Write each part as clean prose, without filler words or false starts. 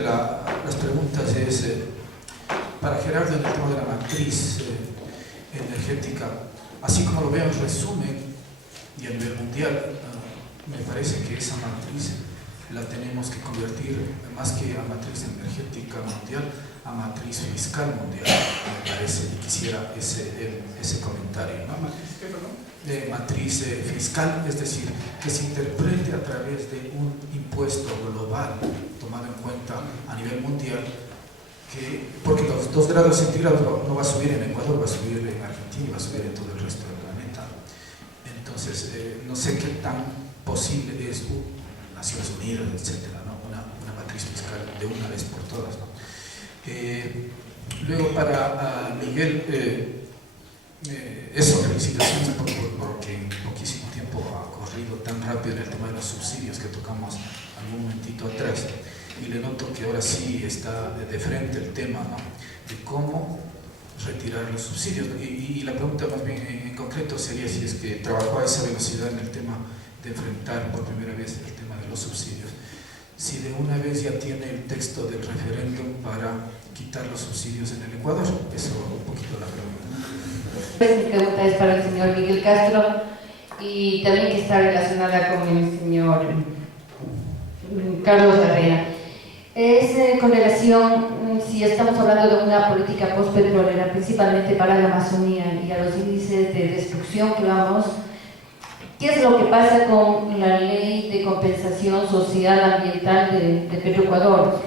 Las preguntas es para Gerardo en el tema de la matriz energética, así como lo veo en resumen y a nivel mundial, me parece que esa matriz la tenemos que convertir más que a matriz energética mundial, a matriz fiscal mundial, me parece, y quisiera ese comentario, ¿no? ¿Matriz qué, perdón? De matriz fiscal, es decir, que se interprete a través de un impuesto global tomado en cuenta a nivel mundial, porque los 2 grados centígrados no va a subir en Ecuador, va a subir en Argentina y va a subir en todo el resto del planeta. Entonces, no sé qué tan posible es Naciones Unidas, etcétera, ¿no? Una matriz fiscal de una vez por todas, ¿no? Luego para Miguel, eso, felicitaciones porque en poquísimo tiempo ha corrido tan rápido en el tema de los subsidios que tocamos algún momentito atrás, y le noto que ahora sí está de frente el tema, ¿no? De cómo retirar los subsidios, y la pregunta más bien en concreto sería si es que trabajó a esa velocidad en el tema de enfrentar por primera vez el tema de los subsidios, si de una vez ya tiene el texto del referéndum para quitar los subsidios en el Ecuador. Eso un poquito la pregunta. Mi pregunta es para el señor Miguel Castro y también que está relacionada con el señor Carlos Herrera. Es con relación, si estamos hablando de una política postpetrolera, principalmente para la Amazonía y a los índices de destrucción que vamos, ¿qué es lo que pasa con la ley de compensación social ambiental de Petroecuador?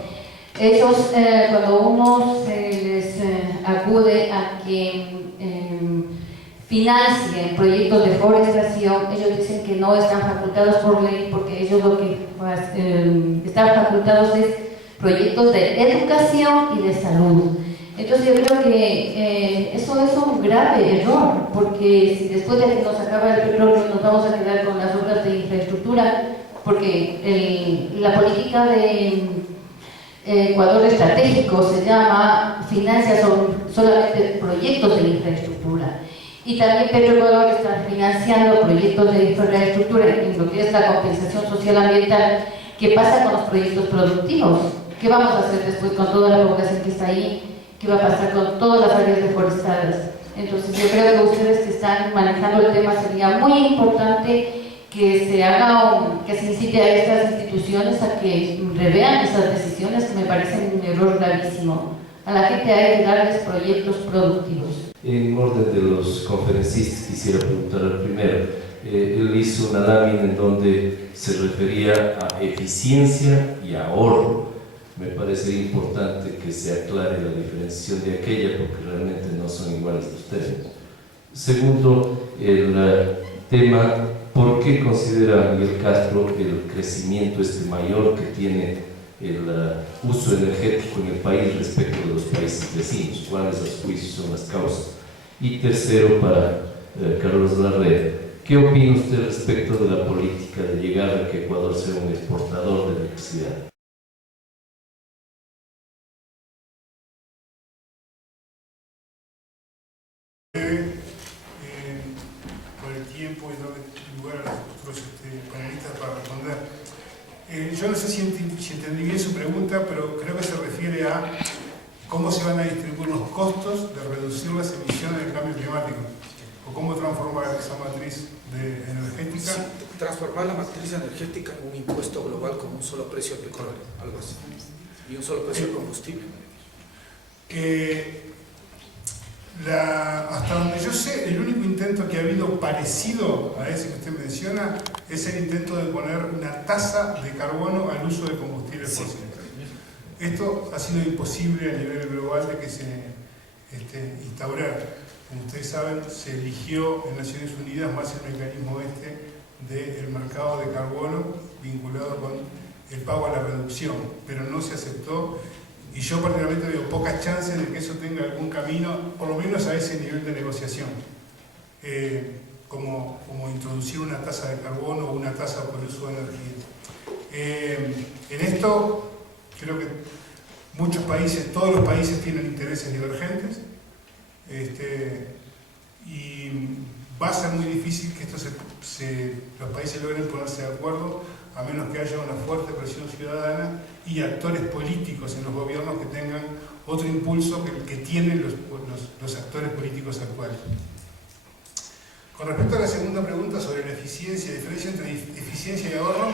Ellos, cuando uno se les acude a que financien proyectos de forestación, ellos dicen que no están facultados por ley, porque ellos lo que están facultados es proyectos de educación y de salud. Entonces yo creo que eso es un grave error, porque si después de que nos acaba el petróleo nos vamos a quedar con las obras de infraestructura, porque la política de Ecuador estratégico se llama financia solamente proyectos de infraestructura, y también Petroecuador está financiando proyectos de infraestructura en lo que es la compensación social ambiental. ¿Qué pasa con los proyectos productivos? ¿Qué vamos a hacer después con toda la población que está ahí? ¿Qué va a pasar con todas las áreas deforestadas? Entonces yo creo que ustedes que están manejando el tema, sería muy importante que se haga que se incite a estas instituciones a que revean esas decisiones, que me parecen un error gravísimo. A la gente hay que darles proyectos productivos. En orden de los conferencistas, quisiera preguntar al primero. Él hizo una lámina en donde se refería a eficiencia y ahorro. Me parece importante que se aclare la diferenciación de aquella, porque realmente no son iguales los términos. Segundo, el tema, ¿por qué considera Miguel Castro el crecimiento mayor que tiene el uso energético en el país respecto de los países vecinos? ¿Cuáles a su juicio son las causas? Y tercero, para Carlos Larrea, ¿qué opina usted respecto de la política de llegar a que Ecuador sea un exportador de electricidad? Por el tiempo y darle lugar a los otros panelistas para responder. Yo no sé si entendí bien su pregunta, pero creo que se refiere a cómo se van a distribuir los costos de reducir las emisiones del cambio climático, o cómo transformar esa matriz energética. Sí, transformar la matriz energética en un impuesto global con un solo precio de petróleo, algo así, y un solo precio de combustible. Hasta donde yo sé, el único intento que ha habido parecido a ese que usted menciona es el intento de poner una tasa de carbono al uso de combustibles fósiles. Esto ha sido imposible a nivel global de que se instaurara. Como ustedes saben, se eligió en Naciones Unidas más el mecanismo del mercado de carbono vinculado con el pago a la reducción, pero no se aceptó. Y yo particularmente veo pocas chances de que eso tenga algún camino, por lo menos a ese nivel de negociación, como introducir una tasa de carbono o una tasa por el uso de energía. En esto creo que muchos países, todos los países tienen intereses divergentes, y va a ser muy difícil que los países logren ponerse de acuerdo a menos que haya una fuerte presión ciudadana y actores políticos en los gobiernos que tengan otro impulso que el que tienen los actores políticos actuales. Con respecto a la segunda pregunta sobre la eficiencia, la diferencia entre eficiencia y ahorro,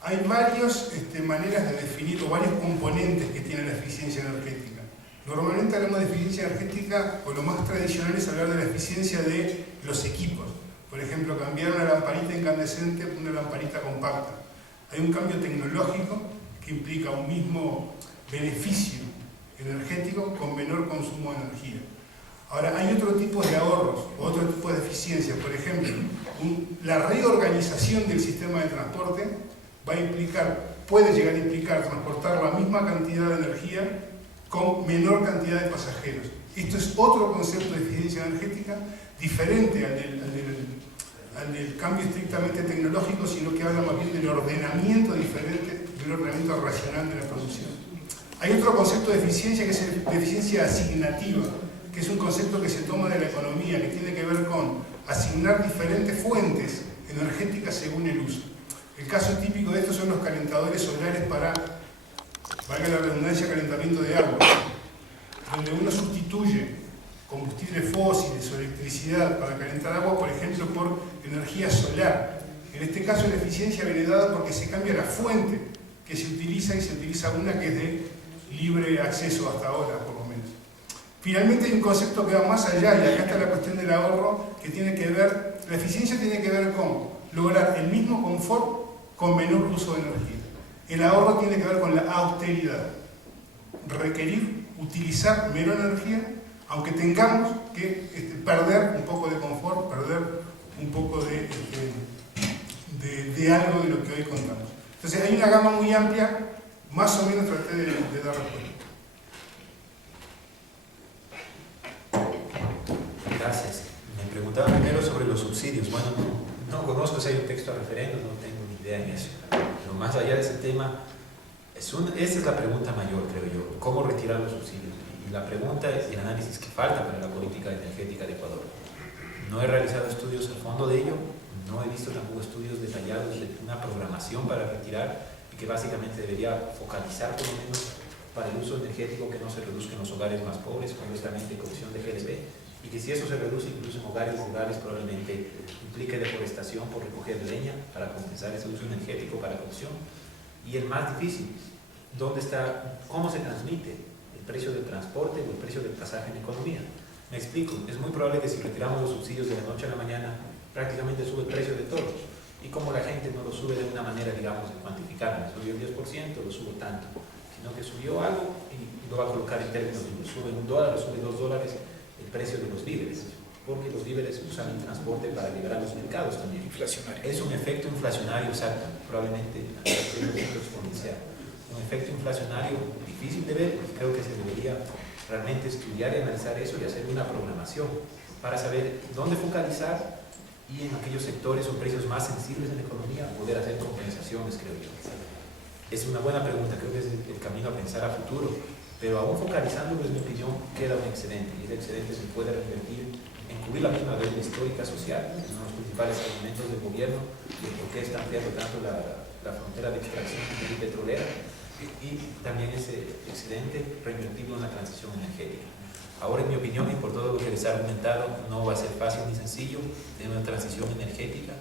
hay varias maneras de definir, o varios componentes que tiene la eficiencia energética. Normalmente hablamos de eficiencia energética, o lo más tradicional es hablar de la eficiencia de los equipos. Por ejemplo, cambiar una lamparita incandescente por una lamparita compacta. Hay un cambio tecnológico que implica un mismo beneficio energético con menor consumo de energía. Ahora, hay otro tipo de ahorros, otro tipo de eficiencia. Por ejemplo, la reorganización del sistema de transporte va a implicar, puede llegar a implicar transportar la misma cantidad de energía con menor cantidad de pasajeros. Esto es otro concepto de eficiencia energética diferente al del cambio estrictamente tecnológico, sino que habla más bien del ordenamiento diferente, del ordenamiento racional de la producción. Hay otro concepto de eficiencia que es la eficiencia asignativa, que es un concepto que se toma de la economía, que tiene que ver con asignar diferentes fuentes energéticas según el uso. El caso típico de esto son los calentadores solares para, valga la redundancia, calentamiento de agua, donde uno sustituye combustibles fósiles o electricidad para calentar agua, por ejemplo, por energía solar. En este caso la eficiencia viene dada porque se cambia la fuente que se utiliza y se utiliza una que es de libre acceso hasta ahora, por lo menos. Finalmente hay un concepto que va más allá, y acá está la cuestión del ahorro, que tiene que ver, la eficiencia tiene que ver con lograr el mismo confort con menor uso de energía. El ahorro tiene que ver con la austeridad, requerir utilizar menor energía, aunque tengamos que perder un poco de confort, perder un poco de algo de lo que hoy contamos. Entonces hay una gama muy amplia, más o menos traté de dar respuesta. Gracias. Me preguntaba primero sobre los subsidios. Bueno, no conozco si hay un texto a referendo, no tengo ni idea en eso. Pero más allá de ese tema, esa es la pregunta mayor, creo yo. ¿Cómo retirar los subsidios? Y la pregunta y el análisis que falta para la política energética de Ecuador. No he realizado estudios a fondo de ello, no he visto tampoco estudios detallados de una programación para retirar y que básicamente debería focalizar por lo menos para el uso energético que no se reduzca en los hogares más pobres, honestamente corrección de GDP, y que si eso se reduce incluso en hogares rurales probablemente implique deforestación por recoger leña para compensar ese uso energético para producción. Y el más difícil, ¿dónde está, cómo se transmite el precio del transporte o el precio del pasaje en economía? Me explico, es muy probable que si retiramos los subsidios de la noche a la mañana prácticamente sube el precio de todo, y como la gente no lo sube de una manera, digamos, de cuantificar, me subió el 10%, lo subo tanto, sino que subió algo y lo va a colocar en términos de lo sube $1, lo sube $2 el precio de los víveres, porque los víveres usan el transporte para llegar a los mercados también. Inflacionario. Es un efecto inflacionario, exacto, probablemente es un efecto exponencial. Un efecto inflacionario difícil de ver, y creo que se debería realmente estudiar y analizar eso y hacer una programación para saber dónde focalizar y en aquellos sectores o precios más sensibles en la economía poder hacer compensaciones, creo yo. Es una buena pregunta, creo que es el camino a pensar a futuro, pero aún focalizándolo, en mi opinión, queda un excedente, y el excedente se puede revertir en cubrir la misma deuda histórica social, que son los principales argumentos del gobierno de por qué está ampliando tanto la frontera de extracción petrolera, y también ese excedente reinvertirlo en la transición energética. Ahora, en mi opinión, y por todo lo que les he argumentado, no va a ser fácil ni sencillo tener una transición energética,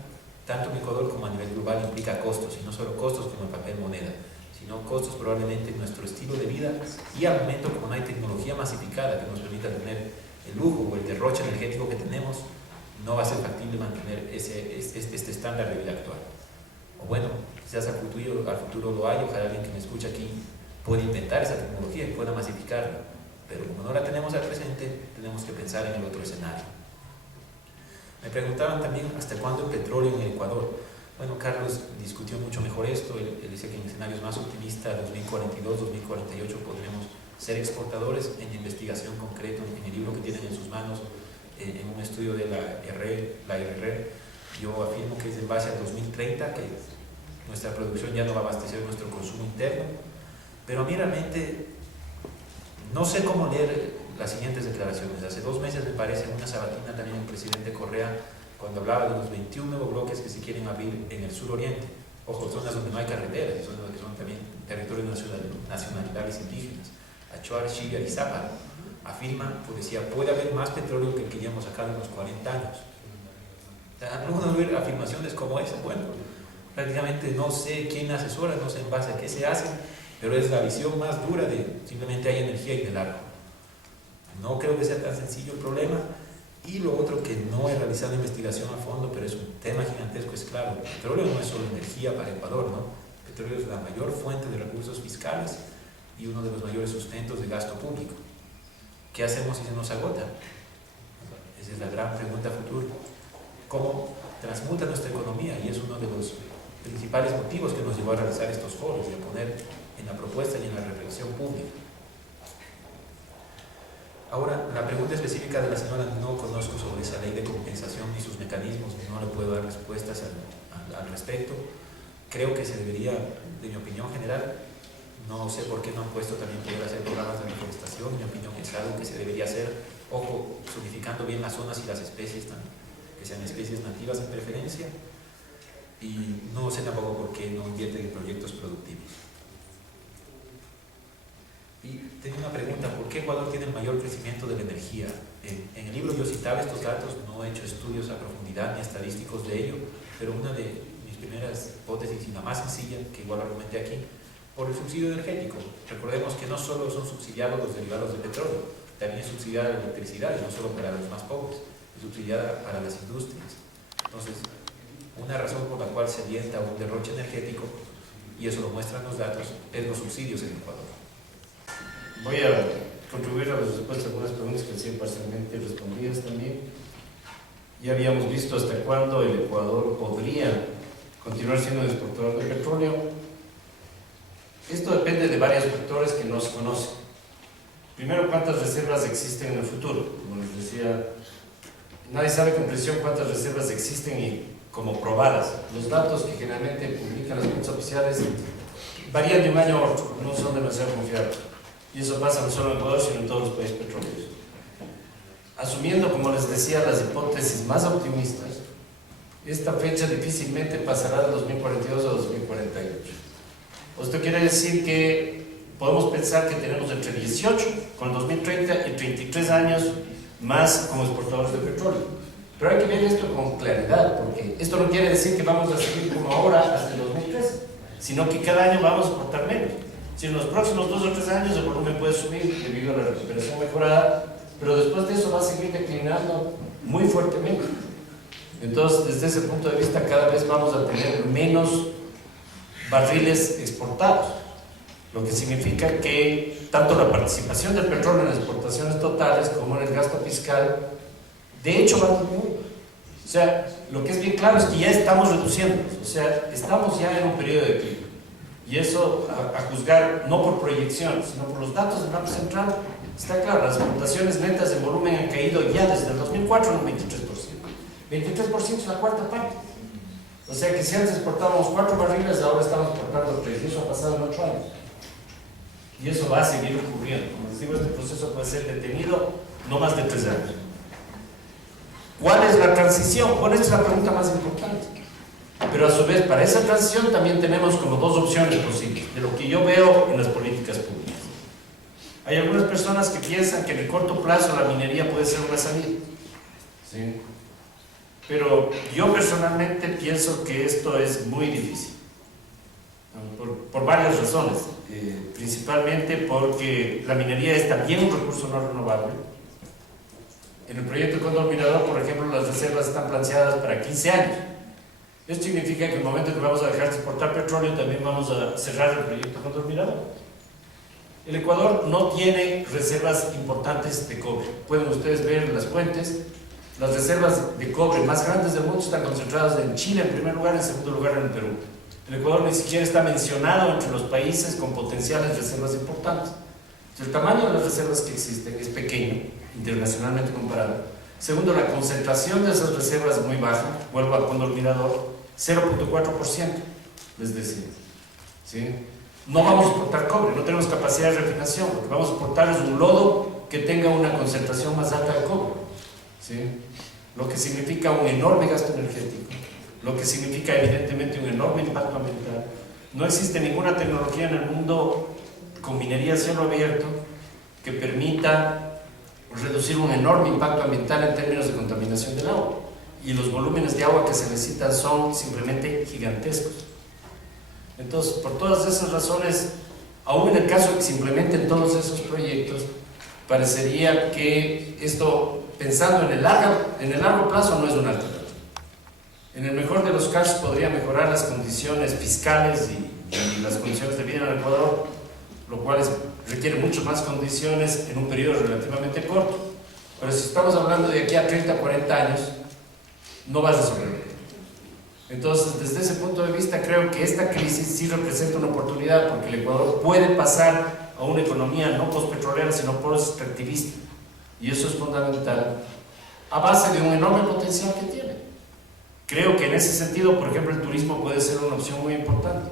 tanto en Ecuador como a nivel global implica costos, y no solo costos como el papel moneda, sino costos probablemente en nuestro estilo de vida, y al momento como no hay tecnología masificada que nos permita tener el lujo o el derroche energético que tenemos, no va a ser factible mantener este estándar de vida actual. O bueno, quizás al futuro lo hay, ojalá alguien que me escucha aquí pueda inventar esa tecnología y pueda masificarla, pero como no la tenemos al presente, tenemos que pensar en el otro escenario. Me preguntaban también hasta cuándo el petróleo en el Ecuador. Bueno, Carlos discutió mucho mejor esto, él dice que en escenarios más optimistas, 2042, 2048, podremos ser exportadores. En investigación concreta, en el libro que tienen en sus manos, en un estudio de la IRR, yo afirmo que es en base al 2030 que nuestra producción ya no va a abastecer nuestro consumo interno, pero a mí realmente no sé cómo leer las siguientes declaraciones. Hace 2 meses, me parece, en una sabatina también el presidente Correa, cuando hablaba de los 21 nuevos bloques que se quieren abrir en el suroriente, ojo, zonas donde no hay carreteras, y zonas que son también territorios nacionales indígenas. Achuar, Chilla y Zápara afirman, pues decía, puede haber más petróleo que el que ya hemos sacado en los 40 años. Uno ver afirmaciones como esa, bueno, prácticamente no sé quién asesora, no sé en base a qué se hacen, pero es la visión más dura de simplemente hay energía y del agua. No creo que sea tan sencillo el problema. Y lo otro que no he realizado investigación a fondo, pero es un tema gigantesco, es claro, el petróleo no es solo energía para Ecuador, ¿no? El petróleo es la mayor fuente de recursos fiscales y uno de los mayores sustentos de gasto público. ¿Qué hacemos si se nos agota? Esa es la gran pregunta futura. ¿Cómo transmuta nuestra economía? Y es uno de los principales motivos que nos llevó a realizar estos foros y a poner en la propuesta y en la reflexión pública. Ahora, la pregunta específica de la señora no conozco sobre esa ley de compensación ni sus mecanismos, no le puedo dar respuestas al respecto. Creo que se debería, de mi opinión general, no sé por qué no han puesto también poder hacer programas de reforestación, en mi opinión es algo que se debería hacer, ojo, zonificando bien las zonas y las especies también, que sean especies nativas en preferencia, y no sé tampoco por qué no invierten en proyectos productivos. Y tengo una pregunta, ¿por qué Ecuador tiene el mayor crecimiento de la energía? En el libro yo citaba estos datos, no he hecho estudios a profundidad ni estadísticos de ello, pero una de mis primeras hipótesis y la más sencilla, que igual argumenté aquí, por el subsidio energético. Recordemos que no solo son subsidiados los derivados del petróleo, también es subsidiada la electricidad, y no solo para los más pobres, es subsidiada para las industrias. Entonces, una razón por la cual se alienta un derroche energético, y eso lo muestran los datos, es los subsidios en Ecuador. Voy a contribuir a las respuestas a algunas preguntas que han sido parcialmente respondidas también. Ya habíamos visto hasta cuándo el Ecuador podría continuar siendo un exportador de petróleo. Esto depende de varios factores que no se conocen. Primero, cuántas reservas existen en el futuro. Como les decía, nadie sabe con precisión cuántas reservas existen y como probadas. Los datos que generalmente publican las fuentes oficiales varían de un año a otro, no son demasiado confiables. Y eso pasa no solo en Ecuador, sino en todos los países petroleros. Asumiendo, como les decía, las hipótesis más optimistas, esta fecha difícilmente pasará de 2042 a 2048. Esto quiere decir que podemos pensar que tenemos entre 18 con 2030 y 33 años más como exportadores de petróleo. Pero hay que ver esto con claridad, porque esto no quiere decir que vamos a seguir como ahora hasta el 2013, sino que cada año vamos a exportar menos. Si en los próximos 2 o 3 años el volumen puede subir debido a la recuperación mejorada, pero después de eso va a seguir declinando muy fuertemente. Entonces, desde ese punto de vista, cada vez vamos a tener menos barriles exportados, lo que significa que tanto la participación del petróleo en las exportaciones totales como en el gasto fiscal, de hecho, va a disminuir. O sea, lo que es bien claro es que ya estamos reduciendo, o sea, estamos ya en un periodo de declive. Y eso, a juzgar no por proyección, sino por los datos del Banco Central, está claro, las exportaciones netas de volumen han caído ya desde el 2004 en un 23%. 23% es la cuarta parte. O sea que si antes exportábamos 4 barriles, ahora estamos exportando 3, y eso ha pasado en 8 años. Y eso va a seguir ocurriendo. Como les digo, este proceso puede ser detenido no más de 3 años. ¿Cuál es la transición? Bueno, esta es la pregunta más importante. Pero a su vez, para esa transición también tenemos como 2 opciones posibles, de lo que yo veo en las políticas públicas. Hay algunas personas que piensan que en el corto plazo la minería puede ser una salida. ¿Sí? Pero yo personalmente pienso que esto es muy difícil. Por varias razones. Principalmente porque la minería es también un recurso no renovable. En el proyecto Cóndor Mirador, por ejemplo, las reservas están planteadas para 15 años. Esto significa que en el momento que vamos a dejar de exportar petróleo, también vamos a cerrar el proyecto Cóndor Mirador. El Ecuador no tiene reservas importantes de cobre. Pueden ustedes ver en las fuentes, las reservas de cobre más grandes del mundo están concentradas en Chile en primer lugar, en segundo lugar en el Perú. El Ecuador ni siquiera está mencionado entre los países con potenciales reservas importantes. El tamaño de las reservas que existen es pequeño, internacionalmente comparado. Segundo, la concentración de esas reservas es muy baja. Vuelvo al Cóndor Mirador, 0.4%, les decía. ¿Sí? No vamos a exportar cobre, no tenemos capacidad de refinación. Lo que vamos a exportar es un lodo que tenga una concentración más alta de cobre. ¿Sí? Lo que significa un enorme gasto energético. lo que significa evidentemente un enorme impacto ambiental. No existe ninguna tecnología en el mundo con minería a cielo abierto que permita reducir un enorme impacto ambiental en términos de contaminación del agua. Y los volúmenes de agua que se necesitan son simplemente gigantescos. Entonces, por todas esas razones, aún en el caso de que se implementen todos esos proyectos, parecería que esto, pensando en el largo plazo, no es una alternativa. En el mejor de los casos podría mejorar las condiciones fiscales y las condiciones de vida en el Ecuador, lo cual requiere mucho más condiciones en un periodo relativamente corto. Pero si estamos hablando de aquí a 30 o 40 años, no va a resolver. Entonces, desde ese punto de vista, creo que esta crisis sí representa una oportunidad, porque el Ecuador puede pasar a una economía no postpetrolera, sino post-extractivista. Y eso es fundamental, a base de un enorme potencial que tiene. Creo que en ese sentido, por ejemplo, el turismo puede ser una opción muy importante.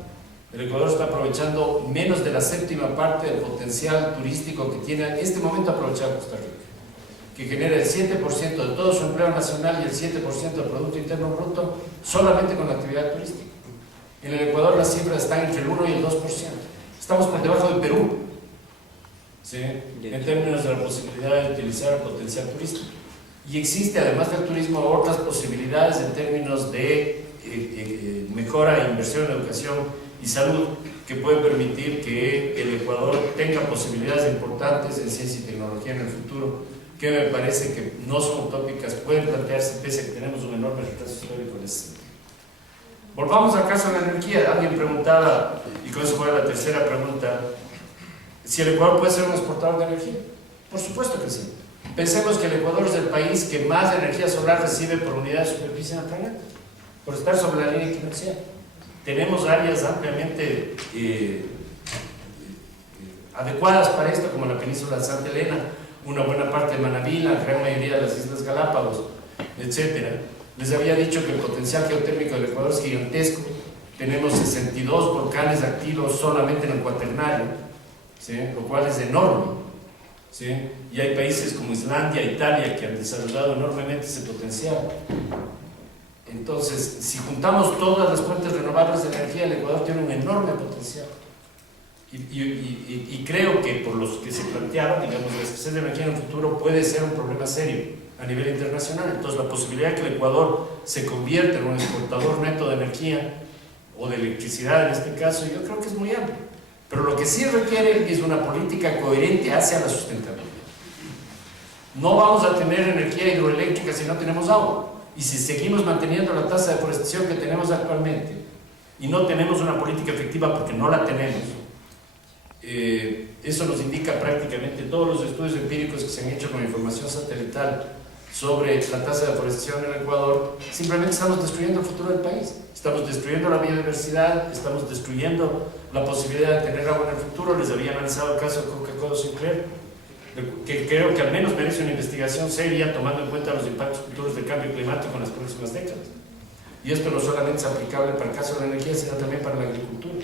El Ecuador está aprovechando menos de la séptima parte del potencial turístico que tiene en este momento aprovechar Costa Rica, que genera el 7% de todo su empleo nacional y el 7% del Producto Interno Bruto solamente con la actividad turística. En el Ecuador las cifras están entre el 1 y el 2%. Estamos por debajo de Perú, ¿sí?, en términos de la posibilidad de utilizar el potencial turístico. Y existe, además del turismo, otras posibilidades en términos de mejora e inversión en educación y salud que pueden permitir que el Ecuador tenga posibilidades importantes en ciencia y tecnología en el futuro, que me parece que no son utópicas, pueden plantearse pese a que tenemos un enorme retraso histórico en ese sentido. Volvamos al caso de la energía. Alguien preguntaba, y con eso fue la tercera pregunta, si el Ecuador puede ser un exportador de energía. Por supuesto que sí. Pensemos que el Ecuador es el país que más energía solar recibe por unidad de superficie en el planeta, por estar sobre la línea equinoccial. Tenemos áreas ampliamente adecuadas para esto, como la península de Santa Elena, una buena parte de Manabí, la gran mayoría de las Islas Galápagos, etc. Les había dicho que el potencial geotérmico del Ecuador es gigantesco. Tenemos 62 volcanes activos solamente en el Cuaternario, ¿sí?, lo cual es enorme. ¿Sí? Y hay países como Islandia, Italia, que han desarrollado enormemente ese potencial. Entonces, si juntamos todas las fuentes renovables de energía, el Ecuador tiene un enorme potencial. Y creo que por los que se plantearon, digamos, la escasez de energía en el futuro puede ser un problema serio a nivel internacional. Entonces, la posibilidad de que el Ecuador se convierta en un exportador neto de energía, o de electricidad en este caso, yo creo que es muy amplio. Pero lo que sí requiere es una política coherente hacia la sustentabilidad. No vamos a tener energía hidroeléctrica si no tenemos agua. Y si seguimos manteniendo la tasa de deforestación que tenemos actualmente y no tenemos una política efectiva porque no la tenemos, eso nos indica prácticamente todos los estudios empíricos que se han hecho con información satelital sobre la tasa de deforestación en el Ecuador. Simplemente estamos destruyendo el futuro del país. Estamos destruyendo la biodiversidad, estamos destruyendo la posibilidad de tener agua en el futuro. Les había analizado el caso de Coca-Cola Sinclair, que creo que al menos merece una investigación seria tomando en cuenta los impactos futuros del cambio climático en las próximas décadas. Y esto no solamente es aplicable para el caso de la energía, sino también para la agricultura,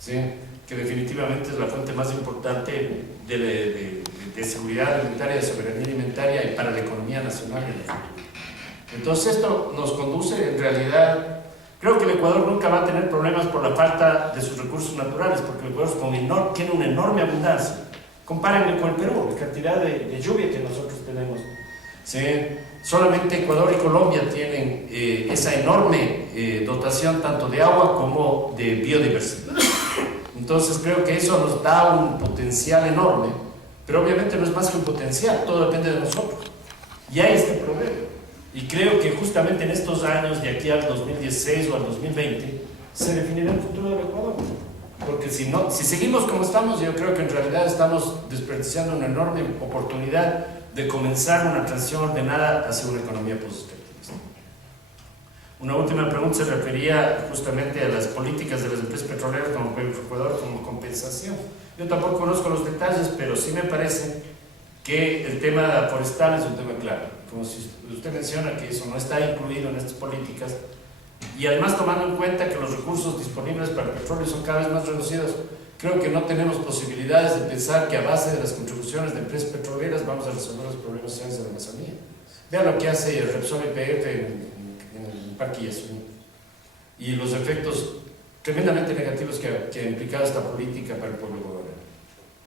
¿sí?, que definitivamente es la fuente más importante de seguridad alimentaria, de soberanía alimentaria y para la economía nacional. Entonces esto nos conduce en realidad, creo que el Ecuador nunca va a tener problemas por la falta de sus recursos naturales, porque el Ecuador tiene una enorme abundancia. Compárenlo con el Perú, la cantidad de lluvia que nosotros tenemos, ¿sí? Solamente Ecuador y Colombia tienen esa enorme dotación tanto de agua como de biodiversidad. Entonces creo que eso nos da un potencial enorme, pero obviamente no es más que un potencial, todo depende de nosotros. Y hay este problema. Y creo que justamente en estos años, de aquí al 2016 o al 2020, se definirá el futuro del Ecuador. Porque si seguimos como estamos, yo creo que en realidad estamos desperdiciando una enorme oportunidad de comenzar una transición ordenada hacia una economía post-extractivista. Una última pregunta se refería justamente a las políticas de las empresas petroleras como Ecuador como compensación. Yo tampoco conozco los detalles, pero sí me parece que el tema forestal es un tema clave. Como si usted menciona que eso no está incluido en estas políticas, y además tomando en cuenta que los recursos disponibles para el petróleo son cada vez más reducidos, creo que no tenemos posibilidades de pensar que a base de las contribuciones de empresas petroleras vamos a resolver los problemas sociales de la Amazonía. Vean lo que hace Repsol YPF en el Parque Yasuní, y los efectos tremendamente negativos que ha implicado esta política para el pueblo guaraní.